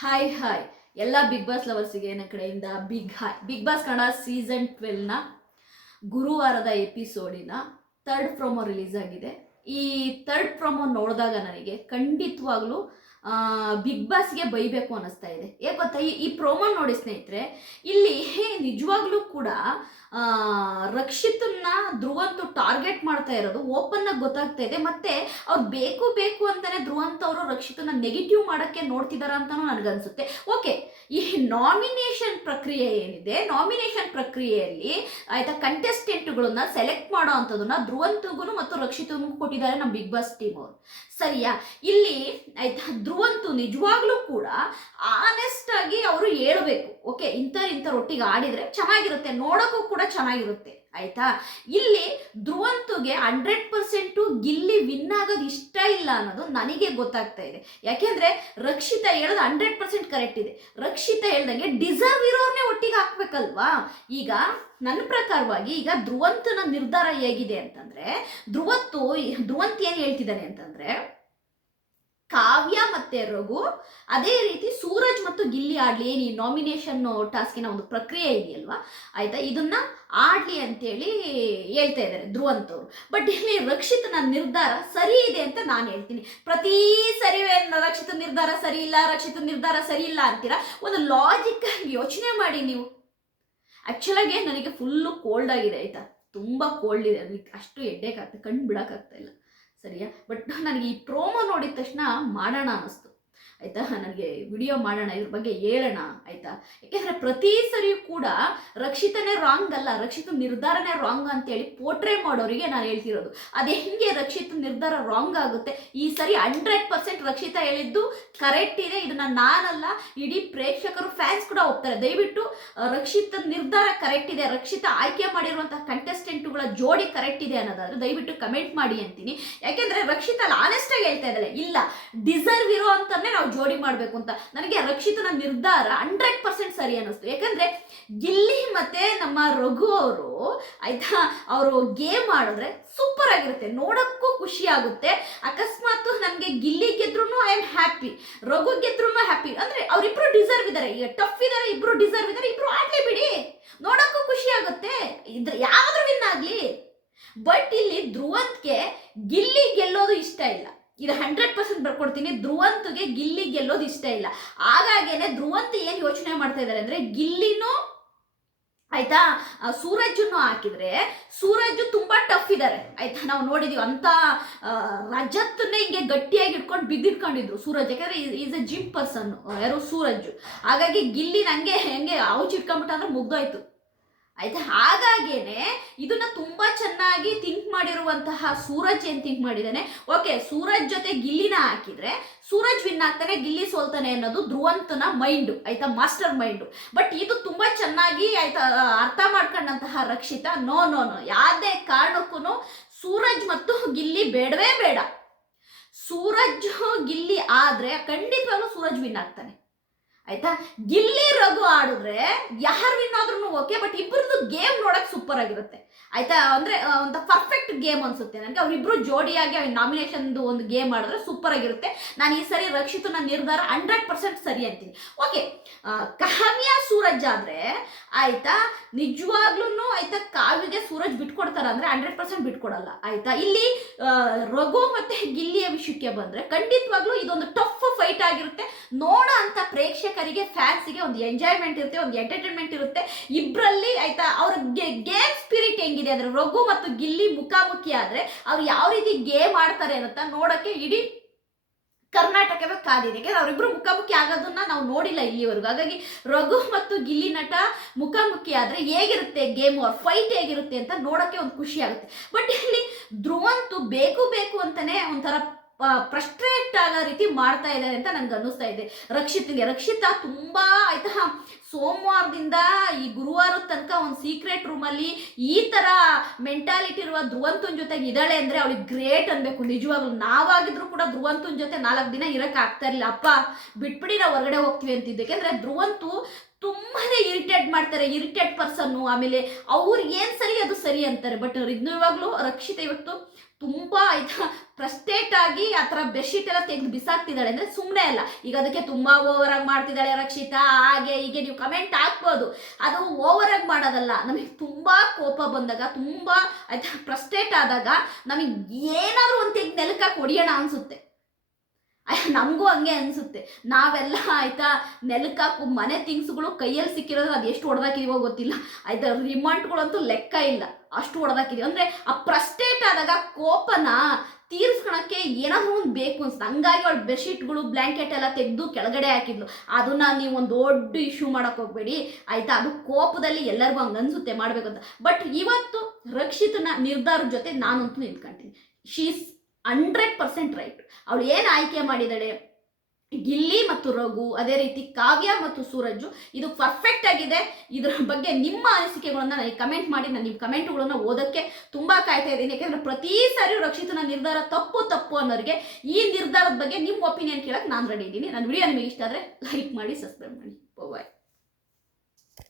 Hi ಎಲ್ಲ big boss ಲವರ್ಸಿಗೆ ನನ್ನ ಕಡೆಯಿಂದ ಬಿಗ್ ಬಾಸ್ ಕನ್ನಡ ಸೀಸನ್ 12ನ ಗುರುವಾರದ ಎಪಿಸೋಡಿನ ಥರ್ಡ್ ಪ್ರೊಮೋ ರಿಲೀಸ್ ಆಗಿದೆ. ಈ ಥರ್ಡ್ ಪ್ರೊಮೋ ನೋಡಿದಾಗ ನನಗೆ ಖಂಡಿತವಾಗ್ಲೂ ಬಿಗ್ ಬಾಸ್ಗೆ ಬೈಬೇಕು ಅನ್ನಿಸ್ತಾ ಇದೆ. ಯಾಕೆ ಗೊತ್ತಾ, ಈ ಪ್ರೊಮೋ ನೋಡಿ ಸ್ನೇಹಿತರೆ, ಇಲ್ಲಿ ನಿಜವಾಗ್ಲೂ ಕೂಡ ರಕ್ಷಿತನ್ನ ಧ್ರುವಂತು ಟಾರ್ಗೆಟ್ ಮಾಡ್ತಾ ಇರೋದು ಓಪನ್ ಆಗಿ ಗೊತ್ತಾಗ್ತಾ ಇದೆ. ಮತ್ತೆ ಅವ್ರು ಬೇಕು ಅಂತಾನೆ ಧ್ರುವಂತ್ ಅವರು ರಕ್ಷಿತನ ನೆಗೆಟಿವ್ ಮಾಡಕ್ಕೆ ನೋಡ್ತಿದಾರ ಅಂತಾನು ನನಗನ್ಸುತ್ತೆ. ಓಕೆ, ಈ ನಾಮಿನೇಷನ್ ಪ್ರಕ್ರಿಯೆ ಏನಿದೆ, ನಾಮಿನೇಷನ್ ಪ್ರಕ್ರಿಯೆಯಲ್ಲಿ ಆಯ್ತಾ ಕಂಟೆಸ್ಟೆಂಟ್ಗಳನ್ನ ಸೆಲೆಕ್ಟ್ ಮಾಡೋ ಅಂಥದನ್ನ ಧ್ರುವಂತಗೂ ಮತ್ತು ರಕ್ಷಿತನಿಗೂ ಕೊಟ್ಟಿದ್ದಾರೆ ನಮ್ಮ ಬಿಗ್ ಬಾಸ್ ಟೀಮ್ ಅವರು. ಸರಿಯಾ? ಇಲ್ಲಿ ಆಯ್ತಾ ಧ್ರುವಂತು ನಿಜವಾಗ್ಲೂ ಕೂಡ ಆನೆಸ್ಟ್ ಆಗಿ ಅವರು ಹೇಳ್ಬೇಕು, ಓಕೆ ಇಂಥರೊಟ್ಟಿಗೆ ಆಡಿದ್ರೆ ಚೆನ್ನಾಗಿರುತ್ತೆ, ನೋಡೋಕ್ಕೂ ಕೂಡ ಚೆನ್ನಾಗಿರುತ್ತೆ. ಆಯ್ತಾ? ಇಲ್ಲಿ ಧ್ರುವಂತುಗೆ 100% ಗಿಲ್ಲಿ ವಿನ್ ಆಗೋದು ಇಷ್ಟ ಇಲ್ಲ ಅನ್ನೋದು ನನಗೆ ಗೊತ್ತಾಗ್ತಾ ಇದೆ. ಯಾಕೆಂದ್ರೆ ರಕ್ಷಿತಾ ಹೇಳೋದು 100% ಕರೆಕ್ಟ್ ಇದೆ. ರಕ್ಷಿತಾ ಹೇಳ್ದಂಗೆ ಡಿಸರ್ವ್ ಇರೋರ್ನೇ ಒಟ್ಟಿಗೆ ಹಾಕ್ಬೇಕಲ್ವಾ. ಈಗ ನನ್ನ ಪ್ರಕಾರವಾಗಿ ಈಗ ಧ್ರುವಂತನ ನಿರ್ಧಾರ ಹೇಗಿದೆ ಅಂತಂದ್ರೆ, ಧ್ರುವಂತ್ ಏನ್ ಹೇಳ್ತಿದ್ದಾನೆ ಅಂತಂದ್ರೆ, ಕಾವ್ಯ ಮತ್ತೆ ರಘು ಅದೇ ರೀತಿ ಸೂರಜ್ ಮತ್ತು ಗಿಲ್ಲಿ ಆಡ್ಲಿ, ಏನು ಈ ನಾಮಿನೇಷನ್ ಟಾಸ್ಕಿನ ಒಂದು ಪ್ರಕ್ರಿಯೆ ಇದೆಯಲ್ವಾ, ಆಯ್ತಾ, ಇದನ್ನ ಆಡ್ಲಿ ಅಂತೇಳಿ ಹೇಳ್ತಾ ಇದ್ದಾರೆ ಧ್ರುವಂತ್ ಅವರು. ಬಟ್ ಇಲ್ಲಿ ರಕ್ಷಿತನ ನಿರ್ಧಾರ ಸರಿ ಇದೆ ಅಂತ ನಾನು ಹೇಳ್ತೀನಿ. ಪ್ರತಿ ಸರಿ ರಕ್ಷಿತ ನಿರ್ಧಾರ ಸರಿ ಇಲ್ಲ ಅಂತೀರಾ. ಒಂದು ಲಾಜಿಕ್ ಆಗಿ ಯೋಚನೆ ಮಾಡಿ ನೀವು. ಆಕ್ಚುಲಾಗಿ ನನಗೆ ಫುಲ್ಲು ಕೋಲ್ಡ್ ಆಗಿದೆ, ಆಯ್ತಾ, ತುಂಬಾ ಕೋಲ್ಡ್ ಇದೆ, ನನಗೆ ಅಷ್ಟು ಹೆಡ್ಡೇಕ್ ಆಗ್ತದೆ, ಕಣ್ಣು ಬಿಡೋಕ್ಕಾಗ್ತಾ ಇಲ್ಲ. ಸರಿಯಾ? ಬಟ್ ನನಗೆ ಈ ಪ್ರೋಮೋ ನೋಡಿದ ತಕ್ಷಣ ಮಾಡೋಣ ಅನ್ನಿಸ್ತು. ಆಯ್ತಾ, ನನಗೆ ವಿಡಿಯೋ ಮಾಡೋಣ, ಇದ್ರ ಬಗ್ಗೆ ಹೇಳೋಣ. ಆಯ್ತಾ? ಯಾಕೆಂದ್ರೆ ಪ್ರತಿ ಸರಿಯೂ ಕೂಡ ರಕ್ಷಿತನೇ ರಾಂಗ್ ಅಲ್ಲ, ರಕ್ಷಿತ ನಿರ್ಧಾರನೇ ರಾಂಗ್ ಅಂತೇಳಿ ಪೋಟ್ರೆ ಮಾಡೋರಿಗೆ ನಾನು ಹೇಳ್ತಿರೋದು. ಅದು ಹೆಂಗೆ ರಕ್ಷಿತ ನಿರ್ಧಾರ ರಾಂಗ್ ಆಗುತ್ತೆ? ಈ ಸರಿ 100% ರಕ್ಷಿತ ಹೇಳಿದ್ದು ಕರೆಕ್ಟ್ ಇದೆ. ಇದನ್ನ ನಾನಲ್ಲ, ಇಡೀ ಪ್ರೇಕ್ಷಕರು ಫ್ಯಾನ್ಸ್ ಕೂಡ ಹೋಗ್ತಾರೆ. ದಯವಿಟ್ಟು ರಕ್ಷಿತ ನಿರ್ಧಾರ ಕರೆಕ್ಟ್ ಇದೆ, ರಕ್ಷಿತ ಆಯ್ಕೆ ಮಾಡಿರುವಂತಹ ಕಂಟೆಸ್ಟೆಂಟ್ಗಳ ಜೋಡಿ ಕರೆಕ್ಟ್ ಇದೆ ಅನ್ನೋದಾದ್ರೆ ದಯವಿಟ್ಟು ಕಮೆಂಟ್ ಮಾಡಿ ಅಂತೀನಿ. ಯಾಕೆಂದ್ರೆ ರಕ್ಷಿತ ಆನೆಸ್ಟ್ ಆಗಿ ಹೇಳ್ತಾ ಇದ್ದಾಳೆ, ಇಲ್ಲ ಡಿಸರ್ವ್ ಇರೋ ಅಂತಾನೆ ನಾವು ಜೋಡಿ ಮಾಡ್ಬೇಕು ಅಂತ. ನನಗೆ ರಕ್ಷಿತನ ನಿರ್ಧಾರ 100% ಸರಿ ಅನ್ನಿಸ್ತು. ಯಾಕಂದ್ರೆ ಗಿಲ್ಲಿ ಮತ್ತೆ ನಮ್ಮ ರಘು ಅವರು ಆಯ್ತಾ, ಅವರು ಗೇಮ್ ಆಡಿದ್ರೆ ಸೂಪರ್ ಆಗಿರುತ್ತೆ, ನೋಡಕ್ಕೂ ಖುಷಿ ಆಗುತ್ತೆ. ಅಕಸ್ಮಾತ್ ನಮ್ಗೆ ಗಿಲ್ಲಿ ಗೆದ್ರು ಐ ಆಮ್ ಹ್ಯಾಪಿ, ರಘು ಗೆದ್ರು ಹ್ಯಾಪಿ. ಅಂದ್ರೆ ಅವ್ರಿಬ್ರು ಡಿಸರ್ವ್ ಇದಾರೆ, ಈಗ ಟಫ್ ಇದಾರೆ, ಇಬ್ರು ಡಿಸರ್ವ್ ಇದಾರೆ, ಇಬ್ರು ಆಡ್ಲಿ ಬಿಡಿ, ನೋಡಕ್ಕೂ ಖುಷಿ ಆಗುತ್ತೆ, ಯಾವ್ದು ವಿನ್ ಆಗ್ಲಿ. ಬಟ್ ಇಲ್ಲಿ ಧ್ರುವಂತ್ಗೆ ಗಿಲ್ಲಿ ಗೆಲ್ಲೋದು ಇಷ್ಟ ಇಲ್ಲ. ಇದು 100% ಬರ್ಕೊಡ್ತೀನಿ, ಧ್ರುವಂತ್ಗೆ ಗಿಲ್ಲಿ ಗೆಲ್ಲೋದು ಇಷ್ಟ ಇಲ್ಲ. ಹಾಗಾಗೇನೆ ಧ್ರುವಂತ್ ಏನ್ ಯೋಚನೆ ಮಾಡ್ತಾ ಇದ್ದಾರೆ ಅಂದ್ರೆ, ಗಿಲ್ಲಿನೂ ಆಯ್ತಾ ಸೂರಜ್ನು ಹಾಕಿದ್ರೆ ಸೂರಜ್ ತುಂಬಾ ಟಫ್ ಇದ್ದಾರೆ. ಆಯ್ತಾ, ನಾವು ನೋಡಿದೀವಿ ಅಂತ ರಜತ್ನೇ ಹಿಂಗೆ ಗಟ್ಟಿಯಾಗಿ ಇಟ್ಕೊಂಡು ಬಿದ್ದಿಟ್ಕೊಂಡಿದ್ರು ಸೂರಜ್. ಯಾಕಂದ್ರೆ ಈಸ್ ಎ ಜಿಮ್ ಪರ್ಸನ್ ಯಾರು ಸೂರಜ್. ಹಾಗಾಗಿ ಗಿಲ್ಲಿ ನಂಗೆ ಹೆಂಗೆ ಔಚಿಟ್ಕೊಂಡ್ಬಿಟ್ಟ ಅಂದ್ರೆ ಮುಗ್ದೋಯ್ತು. ಆಯ್ತಾ, ಹಾಗಾಗೇನೆ ಇದನ್ನ ತುಂಬಾ ಚೆನ್ನಾಗಿ ಥಿಂಕ್ ಮಾಡಿರುವಂತಹ ಸೂರಜ್ ಏನ್ ಥಿಂಕ್ ಮಾಡಿದಾನೆ, ಓಕೆ ಸೂರಜ್ ಜೊತೆ ಗಿಲ್ಲಿನ ಹಾಕಿದ್ರೆ ಸೂರಜ್ ವಿನ್ ಆಗ್ತಾನೆ, ಗಿಲ್ಲಿ ಸೋಲ್ತಾನೆ ಅನ್ನೋದು ಧ್ರುವಂತನ ಮೈಂಡ್. ಆಯ್ತಾ, ಮಾಸ್ಟರ್ ಮೈಂಡ್. ಬಟ್ ಇದು ತುಂಬಾ ಚೆನ್ನಾಗಿ ಆಯ್ತಾ ಅರ್ಥ ಮಾಡ್ಕೊಂಡಂತಹ ರಕ್ಷಿತಾ ನೋ, ಯಾವುದೇ ಕಾರಣಕ್ಕೂ ಸೂರಜ್ ಮತ್ತು ಗಿಲ್ಲಿ ಬೇಡವೇ ಬೇಡ. ಸೂರಜ್ ಗಿಲ್ಲಿ ಆದ್ರೆ ಖಂಡಿತವಾಗ್ಲೂ ಸೂರಜ್ ವಿನ್ ಆಗ್ತಾನೆ. ಆಯ್ತಾ, ಗಿಲ್ಲಿ ರಘು ಆಡಿದ್ರೆ ಯಾರು ವಿನ್ ಆದ್ರೂ ಓಕೆ, ಬಟ್ ಇಬ್ಬರದು ಗೇಮ್ ನೋಡಕ್ ಸೂಪರ್ ಆಗಿರುತ್ತೆ. ಆಯ್ತಾ, ಅಂದ್ರೆ ಒಂದು ಪರ್ಫೆಕ್ಟ್ ಗೇಮ್ ಅನ್ಸುತ್ತೆ ನನಗೆ. ಅವ್ರಿಬ್ರು ಜೋಡಿಯಾಗಿ ನಾಮಿನೇಷನ್ ಒಂದು ಗೇಮ್ ಆಡಿದ್ರೆ ಸೂಪರ್ ಆಗಿರುತ್ತೆ. ನಾನು ಈ ಸರಿ ರಕ್ಷಿತನ ನಿರ್ಧಾರ 100% ಸರಿ ಅಂತೀನಿ. ಓಕೆ, ಕಾವ್ಯ ಸೂರಜ್ ಆದ್ರೆ ಆಯ್ತಾ, ನಿಜವಾಗ್ಲೂ ಆಯ್ತಾ ಕಾವ್ಯಗೆ ಸೂರಜ್ ಬಿಟ್ಕೊಡ್ತಾರ ಅಂದ್ರೆ 100% ಬಿಟ್ಕೊಡಲ್ಲ. ಆಯ್ತಾ, ಇಲ್ಲಿ ರಘು ಮತ್ತೆ ಗಿಲ್ಲಿಯ ವಿಷಯಕ್ಕೆ ಬಂದ್ರೆ ಖಂಡಿತವಾಗ್ಲೂ ಇದೊಂದು ಟಫ್ ಫೈಟ್ ಆಗಿರುತ್ತೆ. ನೋಡೋ ಅಂತ ಪ್ರೇಕ್ಷಕರಿಗೆ ಫ್ಯಾನ್ಸಿಗೆ ಒಂದು ಎಂಜಾಯ್ಮೆಂಟ್ ಇರುತ್ತೆ, ಒಂದು ಎಂಟರ್ಟೈನ್ಮೆಂಟ್ ಇರುತ್ತೆ ಇಬ್ರಲ್ಲಿ. ಆಯ್ತಾ, ಅವ್ರ ಗೇಮ್ ಸ್ಪಿರಿಟ್ ಹೆಂಗಿದೆ ಅಂದ್ರೆ, ರಘು ಮತ್ತು ಗಿಲ್ಲಿ ಮುಖಾಮುಖಿ ಆದ್ರೆ ಅವ್ರು ಯಾವ ರೀತಿ ಗೇಮ್ ಆಡ್ತಾರೆ ಅಂತ ನೋಡಕ್ಕೆ ಇಡೀ ಕರ್ನಾಟಕವೇ ಕಾದಿದೆ. ಯಾಕಂದ್ರೆ ಅವರಿಬ್ರು ಮುಖಾಮುಖಿ ಆಗೋದನ್ನ ನಾವು ನೋಡಿಲ್ಲ ಇಲ್ಲಿವರೆಗೂ. ಹಾಗಾಗಿ ರಘು ಮತ್ತು ಗಿಲ್ಲಿ ನಟ ಮುಖಾಮುಖಿ ಆದ್ರೆ ಹೇಗಿರುತ್ತೆ ಗೇಮ್, ಅವ್ರ ಫೈಟ್ ಹೇಗಿರುತ್ತೆ ಅಂತ ನೋಡಕ್ಕೆ ಒಂದು ಖುಷಿ ಆಗುತ್ತೆ. ಬಟ್ ಇಲ್ಲಿ ಧ್ರುವಂತು ಬೇಕು ಅಂತಾನೆ ಒಂಥರ ಫ್ರಸ್ಟ್ರೇಟ್ ಆಗೋ ರೀತಿ ಮಾಡ್ತಾ ಇದ್ದಾರೆ ಅಂತ ನನ್ಗೆ ಅನ್ನಿಸ್ತಾ ಇದೆ ರಕ್ಷಿತಾ ತುಂಬಾ ಆಯ್ತಾ ಸೋಮವಾರದಿಂದ ಈ ಗುರುವಾರದ ತನಕ ಒಂದು ಸೀಕ್ರೆಟ್ ರೂಮಲ್ಲಿ ಈ ತರ ಮೆಂಟಾಲಿಟಿ ಇರುವ ಧ್ರುವಂತನ ಜೊತೆಗೆ ಇದ್ದಾಳೆ ಅಂದ್ರೆ ಅವಳಿಗೆ ಗ್ರೇಟ್ ಅನ್ಬೇಕು. ನಿಜವಾಗ್ಲು ನಾವಾಗಿದ್ರು ಕೂಡ ಧ್ರುವಂತನ ಜೊತೆ 4 ದಿನ ಇರಕ್ಕೆ ಆಗ್ತಾ ಇರಲಿಲ್ಲ. ಅಪ್ಪ ಬಿಟ್ಬಿಡಿ, ನಾವು ಹೊರಗಡೆ ಹೋಗ್ತೀವಿ ಅಂತಿದ್ದೆ. ಯಾಕೆಂದ್ರೆ ಧ್ರುವಂತು ತುಂಬಾನೇ ಇರಿಟೇಟ್ ಮಾಡ್ತಾರೆ, ಇರಿಟೇಟ್ ಪರ್ಸನ್ನು. ಆಮೇಲೆ ಅವ್ರು ಏನ್ ಸರಿ ಅದು ಸರಿ ಅಂತಾರೆ. ಬಟ್ ನಿಜವಾಗ್ಲೂ ರಕ್ಷಿತ ಇವತ್ತು ತುಂಬಾ ಆಯ್ತಾ ಫ್ರಸ್ಟ್ರೇಟ್ ಆಗಿ ಆ ಥರ ಬೆಡ್ಶೀಟ್ ಎಲ್ಲ ತೆಗೆದು ಬಿಸಾಕ್ತಿದ್ದಾಳೆ ಅಂದರೆ ಸುಮ್ಮನೆ ಅಲ್ಲ. ಈಗ ಅದಕ್ಕೆ ತುಂಬಾ ಓವರ್ ಆಗಿ ಮಾಡ್ತಿದ್ದಾಳೆ ರಕ್ಷಿತಾ ಹಾಗೆ ಹೀಗೆ ನೀವು ಕಮೆಂಟ್ ಹಾಕ್ಬೋದು. ಅದು ಓವರ್ ಆಗಿ ಮಾಡೋದಲ್ಲ, ನಮಗೆ ತುಂಬಾ ಕೋಪ ಬಂದಾಗ, ತುಂಬಾ ಆಯ್ತಾ ಫ್ರಸ್ಟ್ರೇಟ್ ಆದಾಗ ನಮಗೆ ಏನಾದರೂ ಒಂದು ತೆಗೆದು ನೆಲಕ್ಕೆ ಹೊಡಿಯೋಣ ಅನ್ಸುತ್ತೆ. ನಮಗೂ ಹಂಗೆ ಅನ್ಸುತ್ತೆ. ನಾವೆಲ್ಲ ಆಯ್ತಾ ನೆಲಕ್ಕಾಕು ಮನೆ ಥಿಂಗ್ಸ್ಗಳು ಕೈಯಲ್ಲಿ ಸಿಕ್ಕಿರೋದು ಅದು ಎಷ್ಟು ಹೊಡೆದಾಕಿದೀವೋ ಗೊತ್ತಿಲ್ಲ ಆಯ್ತಾ. ರಿಮೋಟ್ಗಳಂತೂ ಲೆಕ್ಕ ಇಲ್ಲ, ಅಷ್ಟು ಹೊಡೆದಾಕಿದೀವಿ. ಅಂದರೆ ಆ ಫ್ರಸ್ಟ್ರೇಟ್ ಆದಾಗ ಕೋಪನ ತೀರಿಸ್ಕೊಳಕ್ಕೆ ಏನಾದರೂ ಒಂದು ಬೇಕು ಅನ್ಸುತ್ತೆ. ಹಂಗಾಗಿ ಅವಳು ಬೆಡ್ಶೀಟ್ಗಳು ಬ್ಲ್ಯಾಂಕೆಟ್ ಎಲ್ಲ ತೆಗೆದು ಕೆಳಗಡೆ ಹಾಕಿದ್ಲು. ಅದನ್ನ ನೀವು ಒಂದು ದೊಡ್ಡ ಇಶ್ಯೂ ಮಾಡೋಕೆ ಹೋಗ್ಬೇಡಿ ಆಯ್ತಾ. ಅದು ಕೋಪದಲ್ಲಿ ಎಲ್ಲರಿಗೂ ಹಂಗೆ ಅನ್ಸುತ್ತೆ ಮಾಡಬೇಕು ಅಂತ. ಬಟ್ ಇವತ್ತು ರಕ್ಷಿತನ ನಿರ್ಧಾರದ ಜೊತೆ ನಾನಂತೂ ನಿಂತ್ಕೊಂತೀನಿ. She's 100% right. ಅವಳು ಏನು ಆಯ್ಕೆ ಮಾಡಿದಾಳೆ, ಗಿಲ್ಲಿ ಮತ್ತು ರಘು, ಅದೇ ರೀತಿ ಕಾವ್ಯ ಮತ್ತು ಸೂರಜು, ಇದು ಪರ್ಫೆಕ್ಟ್ ಆಗಿದೆ. ಇದರ ಬಗ್ಗೆ ನಿಮ್ಮ ಅನಿಸಿಕೆಗಳನ್ನ ನನಗೆ ಕಮೆಂಟ್ ಮಾಡಿ. ನಾನು ನಿಮ್ಮ ಕಮೆಂಟ್ಗಳನ್ನ ಓದೋಕ್ಕೆ ತುಂಬ ಕಾಯ್ತಾ ಇದ್ದೀನಿ. ಯಾಕೆಂದರೆ ಪ್ರತಿ ಸಾರಿಯೂ ರಕ್ಷಿತನ ನಿರ್ಧಾರ ತಪ್ಪು ಅನ್ನೋರಿಗೆ ಈ ನಿರ್ಧಾರದ ಬಗ್ಗೆ ನಿಮ್ಮ ಒಪಿನಿಯನ್ ಕೇಳಕ್ಕೆ ನಾನು ರೆಡಿ ಇದ್ದೀನಿ. ನನ್ನ ವಿಡಿಯೋ ನಿಮಗೆ ಇಷ್ಟ ಆದರೆ ಲೈಕ್ ಮಾಡಿ, ಸಬ್ಸ್ಕ್ರೈಬ್ ಮಾಡಿ. ಬಾಯ್.